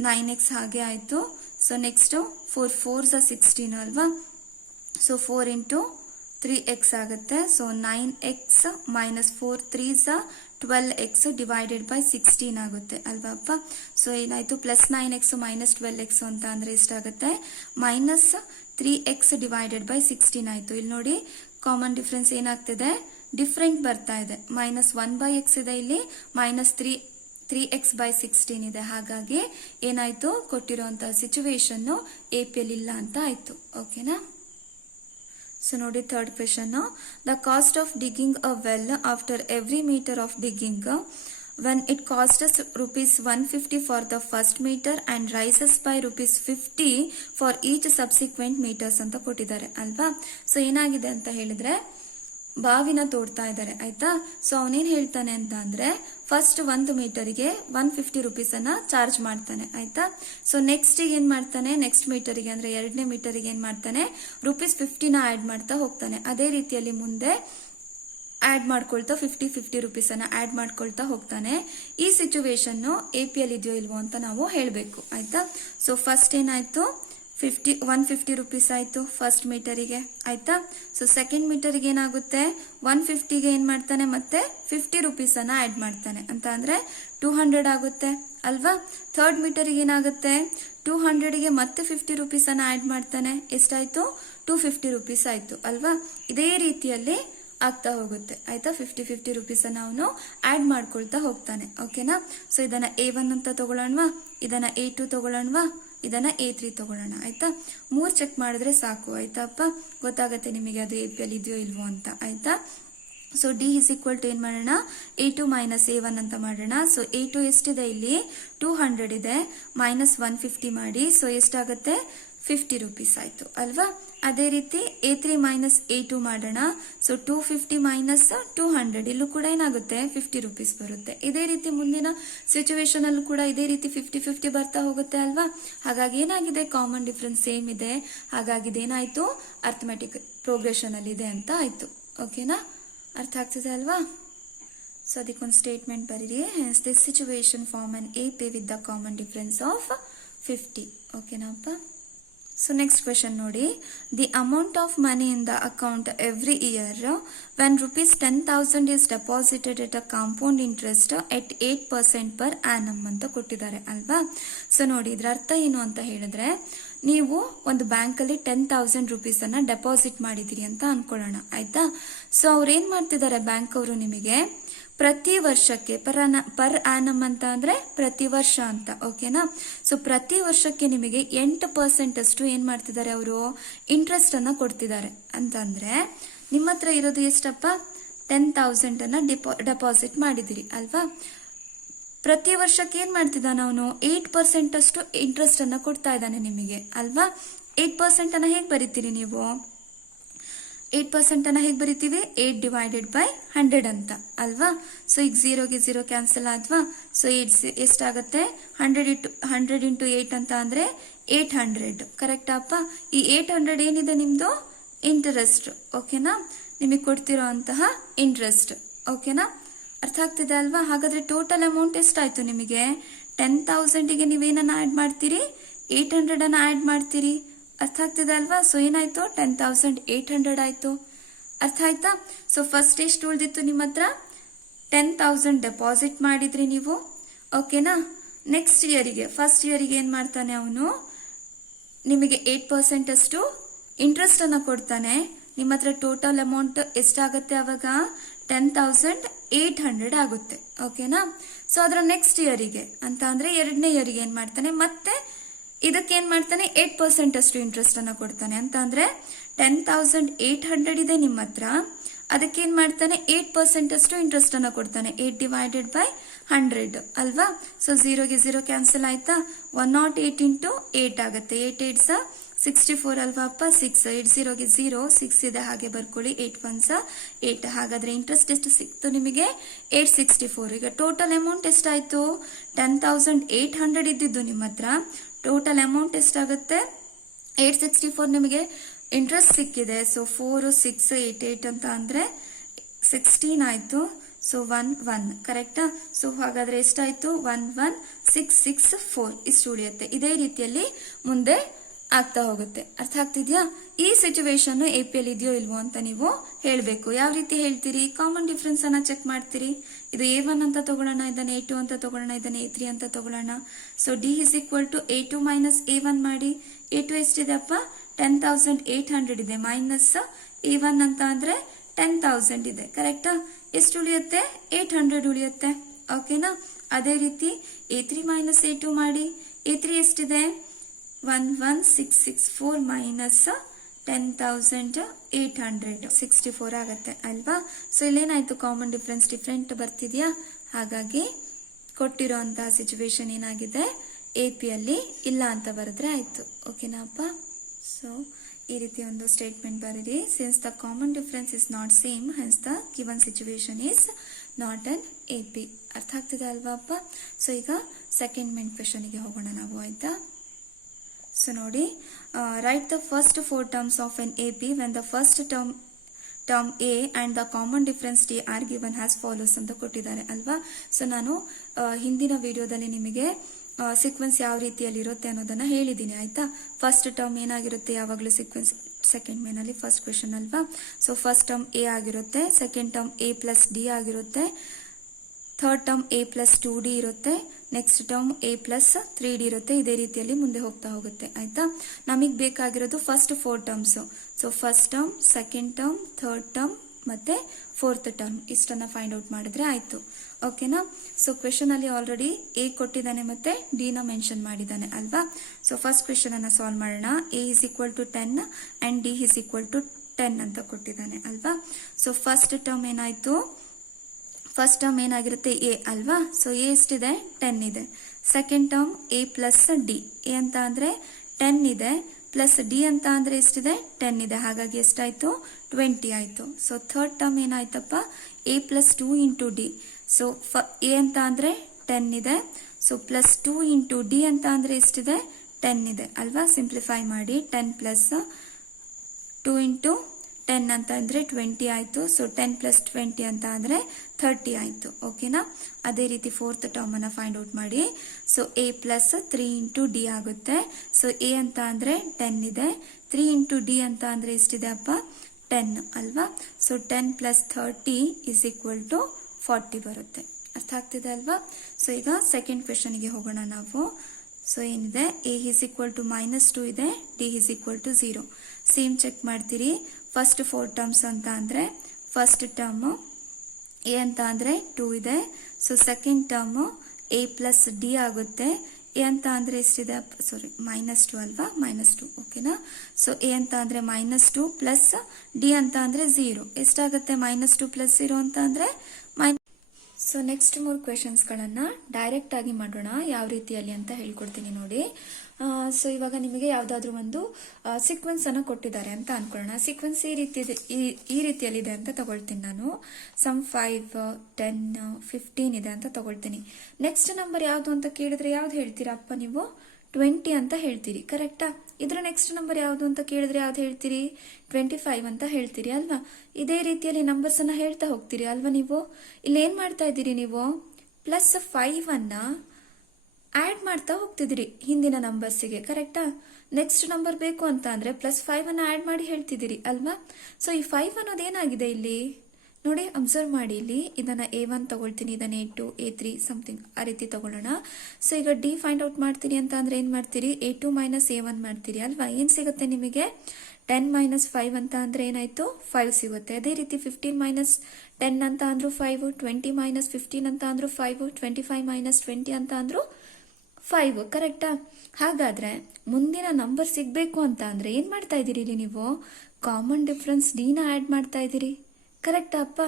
9x ಹಾಗೆ ಆಯ್ತು. ಸೊ ನೆಕ್ಸ್ಟ್ 4 4s 16 ಅಲ್ವಾ? ಸೊ 4 ಇಂಟು 3x ಆಗುತ್ತೆ. So 9x minus 4 3s 12x divided by 16 ಆಗುತ್ತೆ ಅಲ್ವಾಪ್ಪ? ಸೊ ಏನಾಯ್ತು, ಪ್ಲಸ್ 9x ಮೈನಸ್ 12x ಅಂತ ಅಂದ್ರೆ ಎಷ್ಟಾಗುತ್ತೆ, ಮೈನಸ್ 3x ಡಿವೈಡೆಡ್ ಬೈ 16 ಆಯ್ತು. ಇಲ್ಲಿ ನೋಡಿ ಕಾಮನ್ ಡಿಫರೆನ್ಸ್ ಏನಾಗ್ತಿದೆ, ಡಿಫ್ರೆಂಟ್ ಬರ್ತಾ ಇದೆ. ಮೈನಸ್ 1/x ಇದೆ ಇಲ್ಲಿ, ಮೈನಸ್ 3x ಬೈ 16 ಇದೆ. ಹಾಗಾಗಿ ಏನಾಯ್ತು, ಕೊಟ್ಟಿರುವಂತಹ ಸಿಚುವೇಶನ್ APL ಇಲ್ಲ ಅಂತ ಆಯ್ತು. ಓಕೆನಾ? ಸೊ ನೋಡಿ third question, the cost of digging a well after every metre of digging when it costs rupees 150 for the first meter and rises by rupees 50 for each subsequent meters ಅಂತ ಕೊಟ್ಟಿದ್ದಾರೆ ಅಲ್ವಾ? ಸೊ ಏನಾಗಿದೆ ಅಂತ ಹೇಳಿದ್ರೆ, ಬಾವಿನ ತೋಡ್ತಾ ಇದ್ದಾರೆ ಆಯ್ತಾ? ಸೊ ಅವನೇನ್ ಹೇಳ್ತಾನೆ ಅಂತ ಅಂದ್ರೆ, ಫಸ್ಟ್ 1 ಮೀಟರಿಗೆ 150 ರುಪೀಸ್ ಅನ್ನ ಚಾರ್ಜ್ ಮಾಡ್ತಾನೆ ಆಯ್ತಾ. ಸೊ ನೆಕ್ಸ್ಟ್ ಏನ್ ಮಾಡ್ತಾನೆ, ನೆಕ್ಸ್ಟ್ ಮೀಟರಿಗೆ ಅಂದ್ರೆ 2ನೇ ಮೀಟರಿಗೆ ಏನ್ ಮಾಡ್ತಾನೆ, ₹50 ಆಡ್ ಮಾಡ್ತಾ ಹೋಗ್ತಾನೆ. ಅದೇ ರೀತಿಯಲ್ಲಿ ಮುಂದೆ ಆಡ್ ಮಾಡ್ಕೊಳ್ತಾ 50 ರುಪೀಸ್ ಅನ್ನ ಆಡ್ ಮಾಡ್ಕೊಳ್ತಾ ಹೋಗ್ತಾನೆ. ಈ ಸಿಚುವೇಶನ್ ಎಪಿ ಅಲ್ಲಿ ಇದೆಯೋ ಇಲ್ವೋ ಅಂತ ನಾವು ಹೇಳ್ಬೇಕು ಆಯ್ತಾ. ಸೊ ಫಸ್ಟ್ ಏನಾಯ್ತು, 150 ರುಪೀಸ್ ಆಯ್ತು ಫಸ್ಟ್ ಮೀಟರಿಗೆ ಆಯ್ತಾ. ಸೊ ಸೆಕೆಂಡ್ ಮೀಟರಿಗೆ ಏನಾಗುತ್ತೆ, 150ಗೆ ಏನ್ ಮಾಡ್ತಾನೆ, ಮತ್ತೆ 50 ರುಪೀಸ್ ಅನ್ನ ಆಡ್ ಮಾಡ್ತಾನೆ ಅಂತ ಅಂದ್ರೆ 200 ಆಗುತ್ತೆ ಅಲ್ವಾ. ಥರ್ಡ್ ಮೀಟರಿಗೆ ಏನಾಗುತ್ತೆ, 200ಗೆ ಮತ್ತೆ 50 ರುಪೀಸ್ ಅನ್ನ ಆಡ್ ಮಾಡ್ತಾನೆ. ಎಷ್ಟಾಯ್ತು, 250 ರುಪೀಸ್ ಆಯ್ತು ಅಲ್ವಾ. ಇದೇ ರೀತಿಯಲ್ಲಿ ಆಗ್ತಾ ಹೋಗುತ್ತೆ ಆಯ್ತಾ. 50 ರುಪೀಸ್ ಅನ್ನ ಅವನು ಆಡ್ ಮಾಡ್ಕೊಳ್ತಾ ಹೋಗ್ತಾನೆ ಓಕೆನಾ. ಸೊ ಇದನ್ನ A1 ಅಂತ ತಗೊಳ್ಳೋಣವಾ, ಇದನ್ನ A2 ತಗೊಳ್ಳೋಣವಾ, ಇದನ್ನ A3 ತಗೊಳ್ಳೋಣ ಆಯ್ತಾ. 3 ಚೆಕ್ ಮಾಡಿದ್ರೆ ಸಾಕು ಆಯ್ತಾಪ್ಪ, ಗೊತ್ತಾಗತ್ತೆ ನಿಮಗೆ ಅದು ಎಪಿ ಅಲ್ಲಿ ಇದೆಯೋ ಇಲ್ವೋ ಅಂತ ಆಯ್ತಾ. So D is equal to ಏನ್ ಮಾಡೋಣ, A2 ಮೈನಸ್ A1 ಅಂತ ಮಾಡೋಣ. ಸೊ A2 ಎಷ್ಟಿದೆ ಇಲ್ಲಿ, 200 ಇದೆ, -150 ಮಾಡಿ. ಸೊ ಎಷ್ಟಾಗುತ್ತೆ, 50 ರುಪೀಸ್ ಆಯ್ತು ಅಲ್ವಾ. ಅದೇ ರೀತಿ A3 ಮೈನಸ್ A2 ಮಾಡೋಣ. ಸೊ 250 ಮೈನಸ್ 200 ಇಲ್ಲೂ ಕೂಡ ಏನಾಗುತ್ತೆ, 50 ರುಪೀಸ್ ಬರುತ್ತೆ. ಇದೇ ರೀತಿ ಮುಂದಿನ ಸಿಚುವೇಶನ್ ಅಲ್ಲೂ ಕೂಡ ಇದೇ ರೀತಿ 50 ಬರ್ತಾ ಹೋಗುತ್ತೆ ಅಲ್ವಾ. ಹಾಗಾಗಿ ಏನಾಗಿದೆ, ಕಾಮನ್ ಡಿಫರೆನ್ಸ್ ಸೇಮ್ ಇದೆ. ಹಾಗಾಗಿ ಇದೇನಾಯ್ತು, ಅರ್ಥಮೆಟಿಕ್ ಪ್ರೋಗ್ರೆಷನ್ ಅಲ್ಲಿ ಇದೆ ಅಂತ ಆಯ್ತು ಓಕೆನಾ. ಅರ್ಥ ಆಗ್ತಿದೆ ಅಲ್ವಾ. ಸೊ ಅದಕ್ಕೊಂದು ಸ್ಟೇಟ್ಮೆಂಟ್ ಬರೀರಿ. Hence this situation form an AP with the common difference of 50 ಓಕೆನಾಪ್ಪ. So next question ನೋಡಿ, the amount of money in the account every year when ₹10,000 is deposited at a compound interest at 8% per annum ಅಂತ ಕೊಟ್ಟಿದ್ದಾರೆ ಅಲ್ವಾ. ಸೊ ನೋಡಿ ಇದ್ರ ಅರ್ಥ ಏನು ಅಂತ ಹೇಳಿದ್ರೆ, ನೀವು ಒಂದು ಬ್ಯಾಂಕ್ ಅಲ್ಲಿ 10,000 ರುಪೀಸ್ ಅನ್ನ ಡೆಪಾಸಿಟ್ ಮಾಡಿದಿರಿ ಅಂತ ಅನ್ಕೊಳ್ಳೋಣ ಆಯ್ತಾ. ಸೊ ಅವ್ರು ಏನ್ ಮಾಡ್ತಿದ್ದಾರೆ, ಬ್ಯಾಂಕ್ ಅವರು ನಿಮಗೆ ಪ್ರತಿ ವರ್ಷಕ್ಕೆ ಪರ್ ಆನಮ್ ಅಂತ ಅಂದ್ರೆ ಪ್ರತಿ ವರ್ಷ ಅಂತ ಓಕೆನಾ. ಸೊ ಪ್ರತಿ ವರ್ಷಕ್ಕೆ ನಿಮಗೆ 8% ಅಷ್ಟು ಏನ್ ಮಾಡ್ತಿದ್ದಾರೆ, ಅವರು ಇಂಟ್ರೆಸ್ಟ್ ಅನ್ನ ಕೊಡ್ತಿದ್ದಾರೆ. ಅಂತಂದ್ರೆ ನಿಮ್ಮ ಹತ್ರ ಇರೋದು ಎಷ್ಟಪ್ಪ, 10,000 ಅನ್ನ ಡೆಪಾಸಿಟ್ ಮಾಡಿದಿರಿ ಅಲ್ವಾ. ಪ್ರತಿ ವರ್ಷಕ್ಕೆ ಏನ್ ಮಾಡ್ತಿದ್ದಾನೆ ಅವನು, 8% ಅಷ್ಟು ಇಂಟ್ರೆಸ್ಟ್ ಅನ್ನ ಕೊಡ್ತಾ ಇದ್ದಾನೆ ನಿಮಗೆ ಅಲ್ವಾ. 8% ಅನ್ನ ಹೇಗ್ ಬರೀತೀರಿ ನೀವು, 8% ಅನ್ನ ಹೇಗೆ ಬರಿತೀವಿ, 8 ಡಿವೈಡೆಡ್ ಬೈ 100 ಅಂತ ಅಲ್ವಾ. ಸೊ ಈಗ 0ಗೆ 0 ಕ್ಯಾನ್ಸಲ್ ಆದ್ವಾ. ಸೊ ಎಷ್ಟಾಗತ್ತೆ, 100 ಇಂಟು 8 ಅಂತ ಅಂದ್ರೆ 800 ಕರೆಕ್ಟ್ ಅಪ್ಪ. ಈ 800 ಏನಿದೆ ನಿಮ್ದು ಇಂಟ್ರೆಸ್ಟ್ ಓಕೆನಾ, ನಿಮಗೆ ಕೊಡ್ತಿರೋ ಅಂತಹ ಇಂಟ್ರೆಸ್ಟ್ ಓಕೆನಾ. ಅರ್ಥ ಆಗ್ತಿದೆ ಅಲ್ವಾ. ಹಾಗಾದ್ರೆ ಟೋಟಲ್ ಅಮೌಂಟ್ ಎಷ್ಟಾಯ್ತು ನಿಮಗೆ, 10,000ಗೆ ನೀವೇನನ್ನ ಆಡ್ ಮಾಡ್ತೀರಿ, 800 ಅನ್ನ ಆಡ್ ಮಾಡ್ತೀರಿ. ಅರ್ಥ ಆಗ್ತಿದೆ ಅಲ್ವಾ. ಸೊ ಏನಾಯ್ತು, 10,800 ಆಯ್ತು. ಅರ್ಥ ಆಯ್ತಾ. ಸೊ ಫಸ್ಟ್ ಎಷ್ಟು ಉಳಿದಿತ್ತು ನಿಮ್ಮ ಹತ್ರ, 10,000 ಡೆಪಾಸಿಟ್ ಮಾಡಿದ್ರಿ ನೀವು ಓಕೆನಾ. ನೆಕ್ಸ್ಟ್ ಇಯರಿಗೆ ಫಸ್ಟ್ ಇಯರಿಗೆ ಏನ್ ಮಾಡ್ತಾನೆ ಅವನು, ನಿಮಗೆ 8% ಅಷ್ಟು ಇಂಟ್ರೆಸ್ಟ್ ಅನ್ನ ಕೊಡ್ತಾನೆ. ನಿಮ್ಮ ಹತ್ರ ಟೋಟಲ್ ಅಮೌಂಟ್ ಎಷ್ಟಾಗತ್ತೆ ಅವಾಗ, 10,800 ಆಗುತ್ತೆ ಓಕೆನಾ. ಸೊ ಅದರ ನೆಕ್ಸ್ಟ್ ಇಯರಿಗೆ ಅಂತ ಅಂದ್ರೆ 2ನೇ ಇಯರಿಗೆ ಏನ್ ಮಾಡ್ತಾನೆ, ಮತ್ತೆ ಇದಕ್ಕೆ ಏನ್ ಮಾಡ್ತಾನೆ, 8% ಅಷ್ಟು ಇಂಟ್ರೆಸ್ಟ್ ಅನ್ನ ಕೊಡ್ತಾನೆ. ಅಂತ ಅಂದ್ರೆ 10,800 ಇದೆ ನಿಮ್ಮ ಹತ್ರ, ಅದಕ್ಕೆ ಏನ್ ಮಾಡ್ತಾನೆ, 8% ಅಷ್ಟು ಇಂಟ್ರೆಸ್ಟ್ ಅನ್ನ ಕೊಡ್ತಾನೆ. 8 ಡಿವೈಡೆಡ್ ಬೈ 100 ಅಲ್ವಾ. ಸೊ 0ಗೆ 0 ಕ್ಯಾನ್ಸಲ್ ಆಯ್ತಾ. 108 ಇಂಟು 8 ಆಗುತ್ತೆ. 8 8 64 ಅಲ್ವಾ ಅಪ್ಪ. 6 8 0ಗೆ 0 6 ಇದೆ ಹಾಗೆ ಬರ್ಕೊಳ್ಳಿ. 8 1 8. ಹಾಗಾದ್ರೆ ಇಂಟ್ರೆಸ್ಟ್ ಎಷ್ಟು ಸಿಕ್ತು ನಿಮಗೆ, 864. ಈಗ ಟೋಟಲ್ ಅಮೌಂಟ್ ಎಷ್ಟಾಯ್ತು, 10,800 ಇದ್ದಿದ್ದು ನಿಮ್ಮ ಹತ್ರ, ಟೋಟಲ್ ಅಮೌಂಟ್ ಎಷ್ಟಾಗುತ್ತೆ, 864 ನಿಮಗೆ ಇಂಟ್ರೆಸ್ಟ್ ಸಿಕ್ಕಿದೆ. ಸೊ 4 6 8 8 ಅಂತ ಅಂದ್ರೆ 16 ಆಯ್ತು. ಸೊ 1 1 ಕರೆಕ್ಟಾ. ಸೊ ಹಾಗಾದ್ರೆ ಎಷ್ಟಾಯ್ತು, 1 1 6 6 4 ಇಷ್ಟು ಉಳಿಯುತ್ತೆ. ಇದೇ ರೀತಿಯಲ್ಲಿ ಮುಂದೆ ಆಗ್ತಾ ಹೋಗುತ್ತೆ. ಅರ್ಥ ಆಗ್ತಿದ್ಯಾ. ಈ ಸಿಚುವೇಶನ್ ಎಪಿಎಲ್ ಇದೆಯೋ ಇಲ್ವೋ ಅಂತ ನೀವು ಹೇಳ್ಬೇಕು. ಯಾವ ರೀತಿ ಹೇಳ್ತೀರಿ, ಕಾಮನ್ ಡಿಫರೆನ್ಸ್ ಅನ್ನ ಚೆಕ್ ಮಾಡ್ತೀರಿ. ಇದು A1 ಅಂತ ತಗೊಳ್ಳೋಣ, ಇದನ್ನ A2 ಅಂತ ತಗೊಳ್ಳೋಣ, ಇದನ್ನ A3 ಅಂತ ತಗೊಳ್ಳೋಣ. So D is equal to A2 minus A1 ಮಾಡಿ. A2 ಎಷ್ಟಿದೆ ಅಪ್ಪ, 10,800 ಇದೆ, ಮೈನಸ್ A1 ಅಂತ ಅಂದ್ರೆ 10,000 ಇದೆ ಕರೆಕ್ಟಾ. ಎಷ್ಟು ಉಳಿಯುತ್ತೆ, 800 ಉಳಿಯುತ್ತೆ ಓಕೆನಾ. ಅದೇ ರೀತಿ A3 ಮೈನಸ್ A2 ಮಾಡಿ. A3 ಎಷ್ಟಿದೆ, 11664 ಮೈನಸ್ 10,800 64 ಆಗತ್ತೆ ಅಲ್ವಾ. ಸೊ ಇಲ್ಲೇನಾಯ್ತು, ಕಾಮನ್ ಡಿಫರೆನ್ಸ್ ಡಿಫ್ರೆಂಟ್ ಬರ್ತಿದ್ಯಾ. ಹಾಗಾಗಿ ಕೊಟ್ಟಿರೋಂತಹ ಸಿಚುವೇಶನ್ ಏನಾಗಿದೆ, ಎಪಿ ಅಲ್ಲಿ ಇಲ್ಲ ಅಂತ ಬರೆದ್ರೆ ಆಯ್ತು ಓಕೆನಾ ಅಪ್ಪ. ಸೊ ಈ ರೀತಿ ಒಂದು ಸ್ಟೇಟ್ಮೆಂಟ್ ಬರೀರಿ. Since the common difference is not same, hence the given situation is not an A P. ಅರ್ಥ ಆಗ್ತಿದೆ ಅಲ್ವಾ ಅಪ್ಪ? ಸೊ ಈಗ ಸೆಕೆಂಡ್ ಮೇನ್ ಕ್ವೆಶನ್ಗೆ ಹೋಗೋಣ ನಾವು, ಆಯ್ತಾ? ಸೊ ನೋಡಿ, right the first 4 terms of N A P when the first term A and the common difference D are given has follows ಅಂತ ಕೊಟ್ಟಿದ್ದಾರೆ ಅಲ್ವಾ? ಸೊ ನಾನು ಹಿಂದಿನ ವಿಡಿಯೋದಲ್ಲಿ ನಿಮಗೆ ಸೀಕ್ವೆನ್ಸ್ ಯಾವ ರೀತಿಯಲ್ಲಿ ಇರುತ್ತೆ ಅನ್ನೋದನ್ನ ಹೇಳಿದ್ದೀನಿ, ಆಯ್ತಾ? ಫಸ್ಟ್ ಟರ್ಮ್ ಏನಾಗಿರುತ್ತೆ ಯಾವಾಗಲೂ ಸೀಕ್ವೆನ್ಸ್, ಸೆಕೆಂಡ್ ಮೇನಲ್ಲಿ ಫಸ್ಟ್ ಕ್ವೆಶನ್ ಅಲ್ವಾ? ಸೊ ಫಸ್ಟ್ ಟರ್ಮ್ ಎ ಆಗಿರುತ್ತೆ, second term A plus d ಆಗಿರುತ್ತೆ, third term A plus 2d ಇರುತ್ತೆ, next term A plus 3d ಇರುತ್ತೆ. ಇದೇ ರೀತಿಯಲ್ಲಿ ಮುಂದೆ ಹೋಗ್ತಾ ಹೋಗುತ್ತೆ, ಆಯ್ತಾ? ನಮಗೆ ಬೇಕಾಗಿರೋದು first 4 terms. So first term, second term, third term ಮತ್ತೆ ಫೋರ್ತ್ ಟರ್ಮ್, ಇಷ್ಟನ್ನ ಫೈಂಡ್ ಔಟ್ ಮಾಡಿದ್ರೆ ಆಯ್ತು. ಓಕೆನಾ? ಸೊ ಕ್ವೆಶನ್ ಅಲ್ಲಿ ಆಲ್ರೆಡಿ ಎ ಕೊಟ್ಟಿದ್ದಾನೆ ಮತ್ತೆ ಡಿ ನ ಮೆನ್ಷನ್ ಮಾಡಿದ್ದಾನೆ ಅಲ್ವಾ? ಸೊ ಫಸ್ಟ್ ಕ್ವೆಶನ್ ಅನ್ನ ಸಾಲ್ವ್ ಮಾಡೋಣ. A is equal to 10 and D is equal to 10 ಅಂತ ಕೊಟ್ಟಿದ್ದಾನೆ ಅಲ್ವಾ? ಸೊ ಫಸ್ಟ್ ಟರ್ಮ್ ಏನಾಯ್ತು? ಫಸ್ಟ್ ಟರ್ಮ್ ಏನಾಗಿರುತ್ತೆ? ಎ ಅಲ್ವಾ? ಸೊ ಎ ಎಷ್ಟಿದೆ? 10 ಇದೆ. Second term A plus D, A ಅಂತ ಅಂದ್ರೆ 10 ಇದೆ, ಪ್ಲಸ್ ಡಿ ಅಂತ ಅಂದ್ರೆ ಎಷ್ಟಿದೆ? 10 ಇದೆ. ಹಾಗಾಗಿ ಎಷ್ಟಾಯ್ತು? 20 ಆಯ್ತು. ಸೊ ಥರ್ಡ್ ಟರ್ಮ್ ಏನಾಯ್ತಪ್ಪ? A plus 2 into D. So A ಅಂತ ಅಂದ್ರೆ 10 ಇದೆ, ಸೊ ಪ್ಲಸ್ 2 ಇಂಟು ಡಿ ಅಂತ ಅಂದ್ರೆ ಎಷ್ಟಿದೆ? 10 ಇದೆ ಅಲ್ವಾ? ಸಿಂಪ್ಲಿಫೈ ಮಾಡಿ 10 ಪ್ಲಸ್ 2 ಇಂಟು 10 ಅಂತ ಅಂದ್ರೆ 20 ಆಯ್ತು. ಸೊ 10 ಪ್ಲಸ್ 20 ಅಂತ ಅಂದ್ರೆ 30 ಆಯ್ತು. ಓಕೆನಾ? ಅದೇ ರೀತಿ ಫೋರ್ತ್ ಟರ್ಮ್ ಅನ್ನ ಫೈಂಡ್ ಔಟ್ ಮಾಡಿ. So A plus 3 into D ಆಗುತ್ತೆ. ಸೊ ಎ ಅಂತ ಅಂದ್ರೆ 10 ಇದೆ, 3 ಇಂಟು ಡಿ ಅಂತ ಅಂದ್ರೆ ಎಷ್ಟಿದೆ ಅಪ್ಪ? 10 ಅಲ್ವಾ? So 10 plus 30 is equal to 40 ಬರುತ್ತೆ. ಅರ್ಥ ಆಗ್ತಿದೆ ಅಲ್ವಾ? ಸೊ ಈಗ ಸೆಕೆಂಡ್ ಕ್ವೆಶನ್ಗೆ ಹೋಗೋಣ ನಾವು. ಸೊ ಏನಿದೆ? ಎ ಇಸ್ ಈಕ್ವಲ್ ಟು -2 ಇದೆ, D is equal to 0. Same check ಮಾಡ್ತೀರಿ. ಫಸ್ಟ್ 4 ಟರ್ಮ್ಸ್ ಅಂತ ಅಂದ್ರೆ ಫಸ್ಟ್ ಟರ್ಮ್ ಎ ಅಂತ ಅಂದ್ರೆ 2 ಇದೆ, so second term A plus D ಆಗುತ್ತೆ. ಎ ಅಂತ ಅಂದ್ರೆ ಎಷ್ಟಿದೆ? ಸಾರಿ, -2 ಅಲ್ವಾ? -2. ಓಕೆನಾ? ಸೊ ಎ ಅಂತ ಅಂದ್ರೆ -2 ಪ್ಲಸ್ ಡಿ ಅಂತ ಅಂದ್ರೆ 0. ಎಷ್ಟಾಗುತ್ತೆ? -2 ಪ್ಲಸ್ 0 ಅಂತ ಅಂದ್ರೆ ಸೊ ನೆಕ್ಸ್ಟ್ 3 ಕ್ವೆಶನ್ಸ್ ಗಳನ್ನ ಡೈರೆಕ್ಟ್ ಆಗಿ ಮಾಡೋಣ, ಯಾವ ರೀತಿಯಲ್ಲಿ ಅಂತ ಹೇಳ್ಕೊಡ್ತೀನಿ ನೋಡಿ. ಸೊ ಇವಾಗ ನಿಮಗೆ ಯಾವ್ದಾದ್ರು ಒಂದು ಸೀಕ್ವೆನ್ಸ್ ಅನ್ನ ಕೊಟ್ಟಿದ್ದಾರೆ ಅಂತ ಅನ್ಕೊಳ್ಳೋಣ. ಸೀಕ್ವೆನ್ಸ್ ಈ ರೀತಿಯಲ್ಲಿದೆ ಅಂತ ತಗೊಳ್ತೀನಿ ನಾನು. ಸಮ್ 5, 10, 15 ಇದೆ ಅಂತ ತಗೊಳ್ತೀನಿ. ನೆಕ್ಸ್ಟ್ ನಂಬರ್ ಯಾವ್ದು ಅಂತ ಕೇಳಿದ್ರೆ ಯಾವ್ದು ಹೇಳ್ತೀರಾ ಅಪ್ಪ ನೀವು? 20 ಅಂತ ಹೇಳ್ತೀರಿ, ಕರೆಕ್ಟಾ? ಇದ್ರ ನೆಕ್ಸ್ಟ್ ನಂಬರ್ ಯಾವ್ದು ಅಂತ ಕೇಳಿದ್ರೆ ಯಾವ್ದು ಹೇಳ್ತೀರಿ? 25 ಅಂತ ಹೇಳ್ತೀರಿ ಅಲ್ವಾ? ಇದೇ ರೀತಿಯಲ್ಲಿ ನಂಬರ್ಸ್ ಅನ್ನ ಹೇಳ್ತಾ ಹೋಗ್ತೀರಿ ಅಲ್ವಾ ನೀವು? ಇಲ್ಲಿ ಏನ್ ಮಾಡ್ತಾ ಇದ್ದೀರಿ ನೀವು? ಪ್ಲಸ್ 5 ಅನ್ನ ಆಡ್ ಮಾಡ್ತಾ ಹೋಗ್ತಿದ್ದೀರಿ ಹಿಂದಿನ ನಂಬರ್ಸಿಗೆ, ಕರೆಕ್ಟಾ? ನೆಕ್ಸ್ಟ್ ನಂಬರ್ ಬೇಕು ಅಂತ ಅಂದ್ರೆ ಪ್ಲಸ್ 5 ಅನ್ನ ಆಡ್ ಮಾಡಿ ಹೇಳ್ತಿದ್ದೀರಿ ಅಲ್ವಾ? ಸೊ ಈ 5 ಅನ್ನೋದು ಏನಾಗಿದೆ ಇಲ್ಲಿ ನೋಡಿ, ಅಬ್ಸರ್ವ್ ಮಾಡಿ. ಇಲ್ಲಿ ಇದನ್ನ A1 ತಗೊಳ್ತೀನಿ, ಇದನ್ನ A2, A3 ಸಮಥಿಂಗ್ ಆ ರೀತಿ ತಗೊಳ್ಳೋಣ. ಸೊ ಈಗ ಡಿ ಫೈಂಡ್ ಔಟ್ ಮಾಡ್ತೀನಿ ಅಂತ ಅಂದ್ರೆ ಏನ್ ಮಾಡ್ತೀರಿ? A2 ಮೈನಸ್ A1 ಮಾಡ್ತೀರಿ ಅಲ್ವಾ? ಏನ್ ಸಿಗುತ್ತೆ ನಿಮಗೆ? 10 ಮೈನಸ್ 5 ಅಂತ ಅಂದ್ರೆ ಏನಾಯ್ತು? 5 ಸಿಗುತ್ತೆ. ಅದೇ ರೀತಿ 15 ಮೈನಸ್ 10 ಅಂತ ಅಂದ್ರು 5, 20 ಮೈನಸ್ 15 ಅಂತ ಅಂದ್ರು 5, 25 ಮೈನಸ್ 20 ಅಂತ ಅಂದ್ರು 5, ಕರೆಕ್ಟಾ? ಹಾಗಾದ್ರೆ ಮುಂದಿನ ನಂಬರ್ ಸಿಗ್ಬೇಕು ಅಂತ ಅಂದ್ರೆ ಏನ್ ಮಾಡ್ತಾ ಇದೀರಿ ಇಲ್ಲಿ ನೀವು? ಕಾಮನ್ ಡಿಫರೆನ್ಸ್ ಡಿ ನ ಆಡ್ ಮಾಡ್ತಾ ಇದೀರಿ, ಕರೆಕ್ಟಾ ಅಪ್ಪ?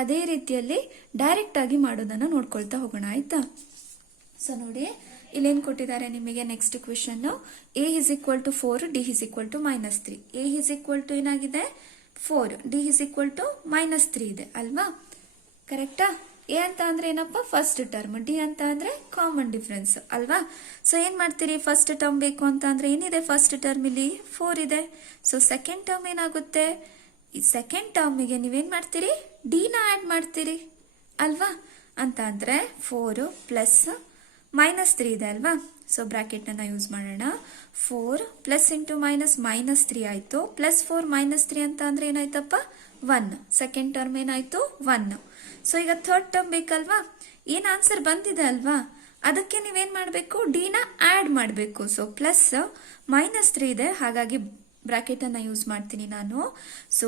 ಅದೇ ರೀತಿಯಲ್ಲಿ ಡೈರೆಕ್ಟ್ ಆಗಿ ಮಾಡೋದನ್ನ ನೋಡ್ಕೊಳ್ತಾ ಹೋಗೋಣ, ಆಯ್ತಾ? ಸೊ ನೋಡಿ, ಇಲ್ಲೇನ್ ಕೊಟ್ಟಿದ್ದಾರೆ ನಿಮಗೆ next question. A is equal to 4, D is equal to -3. A is equal to ಏನಾಗಿದೆ? 4, ಡಿ ಇಸ್ ಈಕ್ವಲ್ ಟು -3 ಇದೆ ಅಲ್ವಾ? ಕರೆಕ್ಟಾ? ಎ ಅಂತ ಅಂದ್ರೆ ಏನಪ್ಪ? ಫಸ್ಟ್ ಟರ್ಮ್, ಡಿ ಅಂತ ಅಂದ್ರೆ ಕಾಮನ್ ಡಿಫರೆನ್ಸ್ ಅಲ್ವಾ? ಸೊ ಏನ್ ಮಾಡ್ತೀರಿ? ಫಸ್ಟ್ ಟರ್ಮ್ ಬೇಕು ಅಂತ ಅಂದ್ರೆ ಏನಿದೆ ಫಸ್ಟ್ ಟರ್ಮ್ ಇಲ್ಲಿ? 4 ಇದೆ. ಸೊ ಸೆಕೆಂಡ್ ಟರ್ಮ್ ಏನಾಗುತ್ತೆ? ಈ ಸೆಕೆಂಡ್ ಟರ್ಮಿಗೆ ನೀವೇನ್ ಮಾಡ್ತೀರಿ? ಡಿ ನ ಆಡ್ ಮಾಡ್ತೀರಿ ಅಲ್ವಾ? ಅಂತ ಅಂದ್ರೆ 4 ಪ್ಲಸ್ -3 ಇದೆ ಅಲ್ವಾ? ಸೊ ಬ್ರಾಕೆಟ್ ಅನ್ನ ಯೂಸ್ ಮಾಡೋಣ. 4 ಪ್ಲಸ್ ಇಂಟು ಮೈನಸ್ -3 ಆಯ್ತು, ಪ್ಲಸ್ 4 -3 ಅಂತ ಅಂದ್ರೆ ಏನಾಯ್ತಪ್ಪ? 1. ಸೆಕೆಂಡ್ ಟರ್ಮ್ ಏನಾಯ್ತು? 1. ಸೊ ಈಗ ಥರ್ಡ್ ಟರ್ಮ್ ಬೇಕಲ್ವಾ? ಏನ್ ಆನ್ಸರ್ ಬಂದಿದೆ ಅಲ್ವಾ? ಅದಕ್ಕೆ ನೀವೇನ್ ಮಾಡ್ಬೇಕು? ಡಿ ನ ಆಡ್ ಮಾಡ್ಬೇಕು. ಸೊ ಪ್ಲಸ್ -3 ಇದೆ, ಹಾಗಾಗಿ ಬ್ರಾಕೆಟ್ ಅನ್ನ ಯೂಸ್ ಮಾಡ್ತೀನಿ ನಾನು. So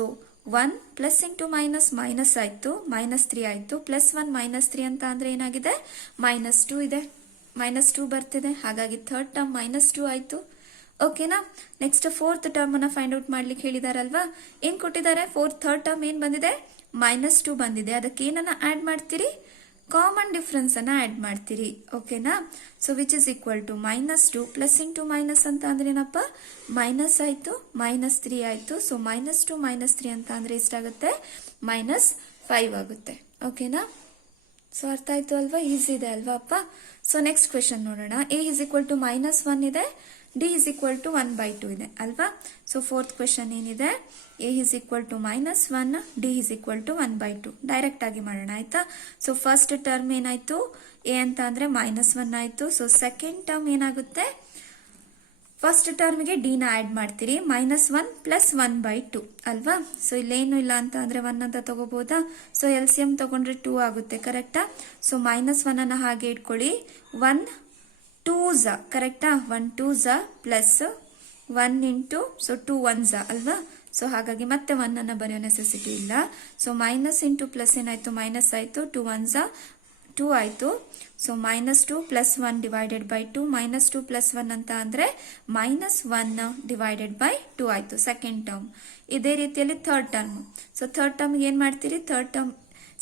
1 plus into minus minus ಆಯ್ತು, -3 ಆಯ್ತು, ಪ್ಲಸ್ 1 -3 ಅಂತ ಅಂದ್ರೆ ಏನಾಗಿದೆ? -2 ಇದೆ, -2 ಬರ್ತಿದೆ, ಹಾಗಾಗಿ ಥರ್ಡ್ ಟರ್ಮ್ -2 ಆಯ್ತು. ಓಕೆನಾ? ನೆಕ್ಸ್ಟ್ ಫೋರ್ತ್ ಟರ್ಮ್ ಅನ್ನ ಫೈಂಡ್ ಔಟ್ ಮಾಡ್ಲಿಕ್ಕೆ ಹೇಳಿದಾರಲ್ವಾ? ಏನ್ ಕೊಟ್ಟಿದ್ದಾರೆ? ಥರ್ಡ್ ಟರ್ಮ್ ಏನ್ ಬಂದಿದೆ? -2 ಬಂದಿದೆ. ಅದಕ್ಕೆ ಏನನ್ನ ಆಡ್ ಮಾಡ್ತೀರಿ? ಕಾಮನ್ ಡಿಫರೆನ್ಸ್ ಅನ್ನ ಆಡ್ ಮಾಡ್ತೀರಿ. ಓಕೆನಾ? So which is equal to -2 plus into minus ಅಂತ ಅಂದ್ರೆ ಏನಪ್ಪ? ಮೈನಸ್ ಆಯ್ತು, -3 ಆಯ್ತು. ಸೊ -2 -3 ಅಂತ ಅಂದ್ರೆ ಎಷ್ಟಾಗುತ್ತೆ? -5 ಆಗುತ್ತೆ. ಓಕೆನಾ? ಸೊ ಅರ್ಥ ಆಯ್ತು ಅಲ್ವಾ, ಈಸಿ ಇದೆ ಅಲ್ವಾ ಅಪ್ಪ. ಸೊ ನೆಕ್ಸ್ಟ್ ಕ್ವೆಶನ್ ನೋಡೋಣ. a ಇಸ್ ಈಕ್ವಲ್ ಟು -1 ಇದೆ, d ಇಸ್ ಈಕ್ವಲ್ ಟು 1/2 ಇದೆ ಅಲ್ವಾ. ಸೊ ಫೋರ್ತ್ ಕ್ವೆಶನ್ ಏನಿದೆ, a is equal to -1, d is equal to 1/2. Direct ಆಗಿ ಮಾಡೋಣ ಆಯ್ತಾ. ಸೊ ಫಸ್ಟ್ ಟರ್ಮ್ ಏನಾಯ್ತು, a ಅಂತ ಅಂದ್ರೆ -1 ಆಯ್ತು. ಸೊ ಸೆಕೆಂಡ್ ಟರ್ಮ್ ಏನಾಗುತ್ತೆ, ಫಸ್ಟ್ ಟರ್ಮ್ಗೆ ಡಿ ನ ಆಡ್ ಮಾಡ್ತೀರಿ, -1 ಪ್ಲಸ್ 1/2 ಅಲ್ವಾ. ಸೊ ಇಲ್ಲೇನು ಇಲ್ಲ ಅಂತ ಅಂದ್ರೆ 1 ಅಂತ ತಗೋಬಹುದಾ. ಸೊ LCM ತಗೊಂಡ್ರೆ 2 ಆಗುತ್ತೆ, ಕರೆಕ್ಟಾ. ಸೊ -1 ಅನ್ನ ಹಾಗೆ ಇಟ್ಕೊಳ್ಳಿ, 1 2s ಕರೆಕ್ಟಾ, 1 2s plus 1 into, so 2 1s ಅಲ್ವಾ. ಸೊ ಹಾಗಾಗಿ ಮತ್ತೆ 1 ಅನ್ನ ಬರೆಯೋ ನೆಸೆಸಿಟಿ ಇಲ್ಲ. ಸೊ ಮೈನಸ್ ಇಂಟು ಪ್ಲಸ್ ಏನಾಯ್ತು, ಮೈನಸ್ ಆಯ್ತು, 2 1s 2 ಆಯ್ತು. So -2 plus 1 divided by 2, -2 plus 1 ಅಂತ ಅಂದ್ರೆ -1 ಡಿವೈಡೆಡ್ ಬೈ 2 ಆಯ್ತು ಸೆಕೆಂಡ್ ಟರ್ಮ್. ಇದೇ ರೀತಿಯಲ್ಲಿ third term. So third term ಏನ್ ಮಾಡ್ತೀರಿ, ಥರ್ಡ್ ಟರ್ಮ್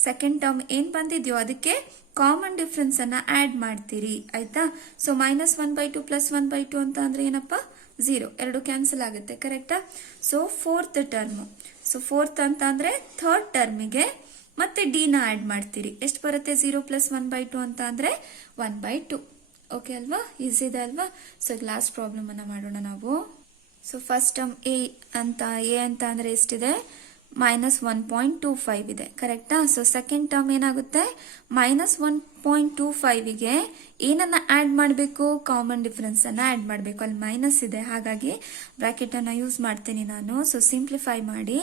ಸೆಕೆಂಡ್ ಟರ್ಮ್ ಏನ್ ಬಂದಿದ್ಯೋ ಅದಕ್ಕೆ ಕಾಮನ್ ಡಿಫರೆನ್ಸ್ ಅನ್ನ ಆಡ್ ಮಾಡ್ತೀರಿ ಆಯ್ತಾ. ಸೊ -1/2 ಪ್ಲಸ್ 1/2 ಅಂತ ಅಂದ್ರೆ ಏನಪ್ಪಾ, 0, ಎರಡು ಕ್ಯಾನ್ಸಲ್ ಆಗುತ್ತೆ, ಕರೆಕ್ಟಾ. So fourth term, so fourth ಅಂತ ಅಂದ್ರೆ ಥರ್ಡ್ ಟರ್ಮಿಗೆ ಮತ್ತೆ ಡಿ ನ ಆಡ್ ಮಾಡ್ತೀರಿ, ಎಷ್ಟು ಬರುತ್ತೆ, 0 ಪ್ಲಸ್ 1/2 ಅಂತ ಅಂದ್ರೆ 1/2. ಓಕೆ ಅಲ್ವಾ, ಈಸಿ ಇದೆ ಅಲ್ವಾ. ಸೊ ಲಾಸ್ಟ್ ಪ್ರಾಬ್ಲಮ್ ಅನ್ನ ಮಾಡೋಣ ನಾವು. ಸೊ ಫಸ್ಟ್ ಟರ್ಮ್ ಎ ಅಂತ ಅಂದ್ರೆ ಎಷ್ಟಿದೆ, -1.25 ಇದೆ, ಕರೆಕ್ಟಾ. ಸೊ ಸೆಕೆಂಡ್ ಟರ್ಮ್ ಏನಾಗುತ್ತೆ, -1.25ಗೆ ಏನನ್ನ ಆಡ್ ಮಾಡಬೇಕು, ಕಾಮನ್ ಡಿಫರೆನ್ಸ್ ಅನ್ನ ಆಡ್ ಮಾಡಬೇಕು. ಅಲ್ಲಿ ಮೈನಸ್ ಇದೆ, ಹಾಗಾಗಿ ಬ್ರಾಕೆಟ್ ಅನ್ನ ಯೂಸ್ ಮಾಡ್ತೀನಿ ನಾನು. ಸೊ ಸಿಂಪ್ಲಿಫೈ ಮಾಡಿ,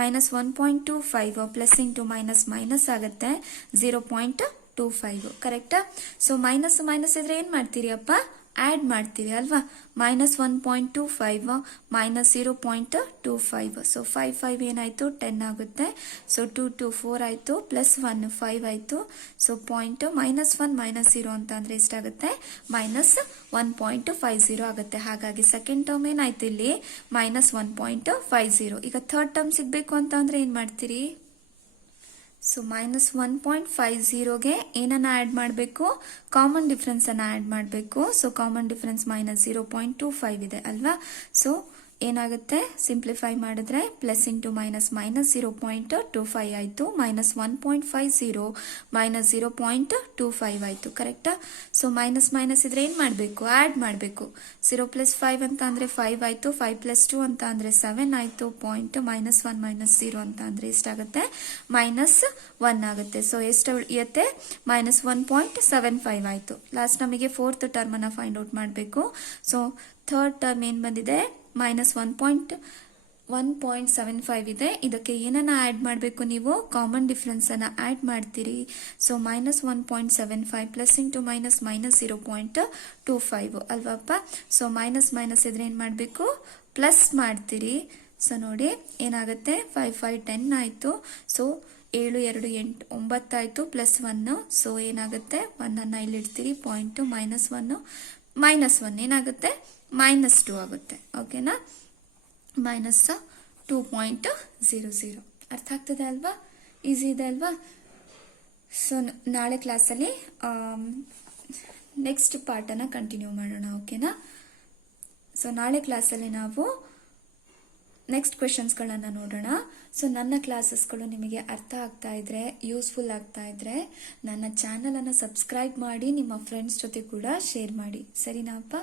-1.25 ಪ್ಲಸ್ ಇಂಟು ಮೈನಸ್ ಮೈನಸ್ ಆಗುತ್ತೆ, 0.25 ಕರೆಕ್ಟಾ. ಸೊ ಮೈನಸ್ ಮೈನಸ್ ಇದ್ರೆ ಏನ್ ಮಾಡ್ತೀರಿ ಅಪ್ಪ, ಆಡ್ ಮಾಡ್ತೀವಿ ಅಲ್ವಾ. -1.25 -0.25. ಸೊ 5 ಏನಾಯ್ತು, 10 ಆಗುತ್ತೆ. ಸೊ 2 2 4 ಆಯ್ತು, ಪ್ಲಸ್ 1 5 ಆಯ್ತು. ಸೊ ಪಾಯಿಂಟ್ -1 -0 ಅಂತ ಅಂದ್ರೆ ಎಷ್ಟಾಗುತ್ತೆ, -1.50 ಆಗುತ್ತೆ. ಹಾಗಾಗಿ ಸೆಕೆಂಡ್ ಟರ್ಮ್ ಏನಾಯ್ತು ಇಲ್ಲಿ, -1.50. ಈಗ ಥರ್ಡ್ ಟರ್ಮ್ ಸಿಗ್ಬೇಕು ಅಂತ ಅಂದ್ರೆ ಏನ್ ಮಾಡ್ತೀರಿ, ಸೊ -1.50ಗೆ ಏನನ್ನ ಆಡ್ ಮಾಡಬೇಕು, ಕಾಮನ್ ಡಿಫರೆನ್ಸ್ ಅನ್ನ ಆಡ್ ಮಾಡಬೇಕು. ಸೊ ಕಾಮನ್ ಡಿಫರೆನ್ಸ್ -0.25 ಇದೆ ಅಲ್ವಾ. ಸೊ ಏನಾಗುತ್ತೆ, ಸಿಂಪ್ಲಿಫೈ ಮಾಡಿದ್ರೆ ಪ್ಲಸ್ ಇಂಟು ಮೈನಸ್ -0.25 ಆಯ್ತು, -1.50 -0.25 ಆಯ್ತು, ಕರೆಕ್ಟಾ. ಸೊ ಮೈನಸ್ ಮೈನಸ್ ಇದ್ರೆ ಏನ್ ಮಾಡ್ಬೇಕು, ಆಡ್ ಮಾಡಬೇಕು. 0 ಪ್ಲಸ್ 5 ಅಂತ ಅಂದ್ರೆ 5 ಆಯ್ತು, 5 ಪ್ಲಸ್ 2 ಅಂತ ಅಂದ್ರೆ 7 ಆಯ್ತು. ಪಾಯಿಂಟ್ -1 -0 ಅಂತ ಅಂದ್ರೆ ಎಷ್ಟಾಗುತ್ತೆ, -1 ಆಗುತ್ತೆ. ಸೊ ಎಷ್ಟು ಉಳಿಯುತ್ತೆ, -1.75 ಆಯ್ತು. ಲಾಸ್ಟ್ ನಮಗೆ ಫೋರ್ತ್ ಟರ್ಮ್ ಅನ್ನ ಫೈಂಡ್ ಔಟ್ ಮಾಡಬೇಕು. ಸೊ ಥರ್ಡ್ ಟರ್ಮ್ ಏನ್ ಬಂದಿದೆ, -1.75 ಇದೆ. ಇದಕ್ಕೆ ಏನನ್ನ ಆಡ್ ಮಾಡಬೇಕು, ನೀವು ಕಾಮನ್ ಡಿಫರೆನ್ಸ್ ಅನ್ನ ಆಡ್ ಮಾಡ್ತೀರಿ. ಸೊ -1.75 ಪ್ಲಸ್ ಇಂಟು ಮೈನಸ್ -0.25 ಅಲ್ವಪ್ಪ. ಸೊ ಮೈನಸ್ ಮೈನಸ್ ಇದ್ರೆ ಏನ್ ಮಾಡಬೇಕು, ಪ್ಲಸ್ ಮಾಡ್ತೀರಿ. ಸೊ ನೋಡಿ ಏನಾಗುತ್ತೆ, 5 5 10 ಆಯ್ತು. ಸೊ 7 2 8 9 ಆಯ್ತು, ಪ್ಲಸ್ 1. ಸೊ ಏನಾಗುತ್ತೆ, 1 ಅನ್ನ ಇಲ್ಲಿ ಇಡ್ತೀರಿ, ಪಾಯಿಂಟ್ -1 ಏನಾಗುತ್ತೆ, -2 ಆಗುತ್ತೆ. ಓಕೆನಾ, -2.00. ಅರ್ಥ ಆಗ್ತದೆ ಅಲ್ವಾ, ಈಸಿ ಇದೆ ಅಲ್ವಾ. ಸೊ ನಾಳೆ ಕ್ಲಾಸಲ್ಲಿ ನೆಕ್ಸ್ಟ್ ಪಾರ್ಟನ್ನು ಕಂಟಿನ್ಯೂ ಮಾಡೋಣ, ಓಕೆನಾ. ಸೊ ನಾಳೆ ಕ್ಲಾಸಲ್ಲಿ ನಾವು ನೆಕ್ಸ್ಟ್ ಕ್ವೆಶನ್ಸ್ಗಳನ್ನ ನೋಡೋಣ. ಸೊ ನನ್ನ ಕ್ಲಾಸಸ್ಗಳು ನಿಮಗೆ ಅರ್ಥ ಆಗ್ತಾ ಇದ್ರೆ, ಯೂಸ್ಫುಲ್ ಆಗ್ತಾ ಇದ್ರೆ ನನ್ನ ಚಾನಲ್ ಅನ್ನು ಸಬ್ಸ್ಕ್ರೈಬ್ ಮಾಡಿ, ನಿಮ್ಮ ಫ್ರೆಂಡ್ಸ್ ಜೊತೆ ಕೂಡ ಶೇರ್ ಮಾಡಿ, ಸರಿನಾ ಅಪ್ಪ.